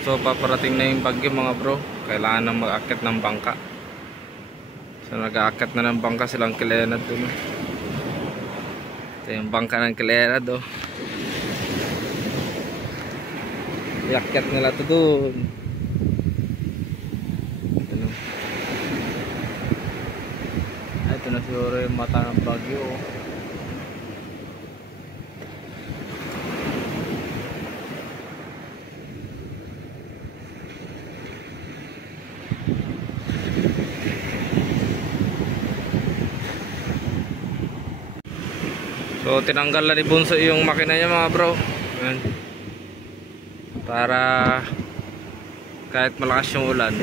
So paparating na yung bagyo mga bro. Kailangan na mag-akit ng bangka. So nag-aakit na ng bangka silang Kilenad dun. Ito yung bangka ng Kilenad oh. Iakyat nila to dun. Ito na siguro yung mata ng bagyo oh. So tinanggal na ni Bunso yung makina niya mga bro. Ayan. Para kahit malakas yung ulan,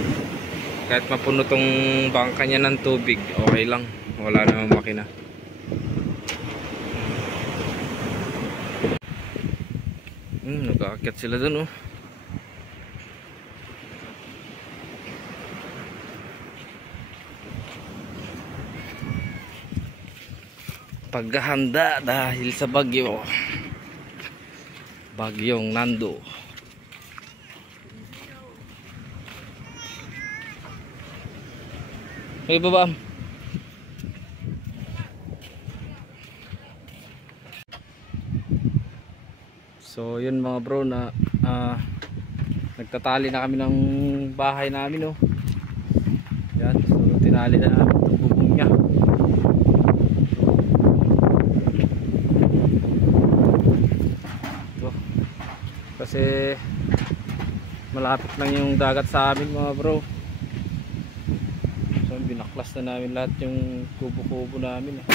kahit mapuno tong bangka niya ng tubig, okay lang, wala namang makina. Nag-aakyat sila dun oh. Paghahanda dahil sa bagyo, bagyong Nando. Hey baba. So yun mga bro na nagtatali na kami ng bahay namin oh. Yan, so tinali na namin itong bubong niya. Kasi malapit lang yung dagat sa amin mga bro. So binaklas na namin lahat yung kubo-kubo namin eh.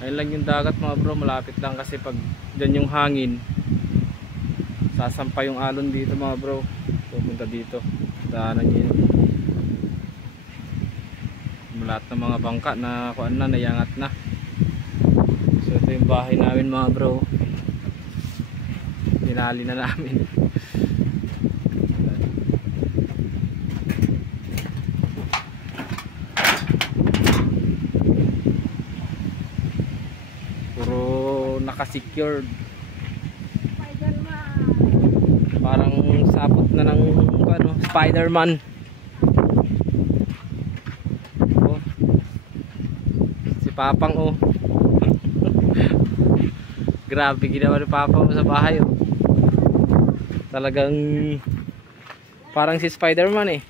Ayun lang yung dagat mga bro, malapit lang kasi pag dyan yung hangin sasampa yung alon dito mga bro, pupunta dito, daanan nyo yun. Lahat ng mga bangka na kuan na, nayangat na. So ito yung bahay namin mga bro, tinali na namin. Puro naka-secured. Parang sapot na ng ano, Spider-Man. Oh. Si Papang oh. Grabe ginawa ni Papang sa bahay oh. Talagang parang si Spider-Man eh.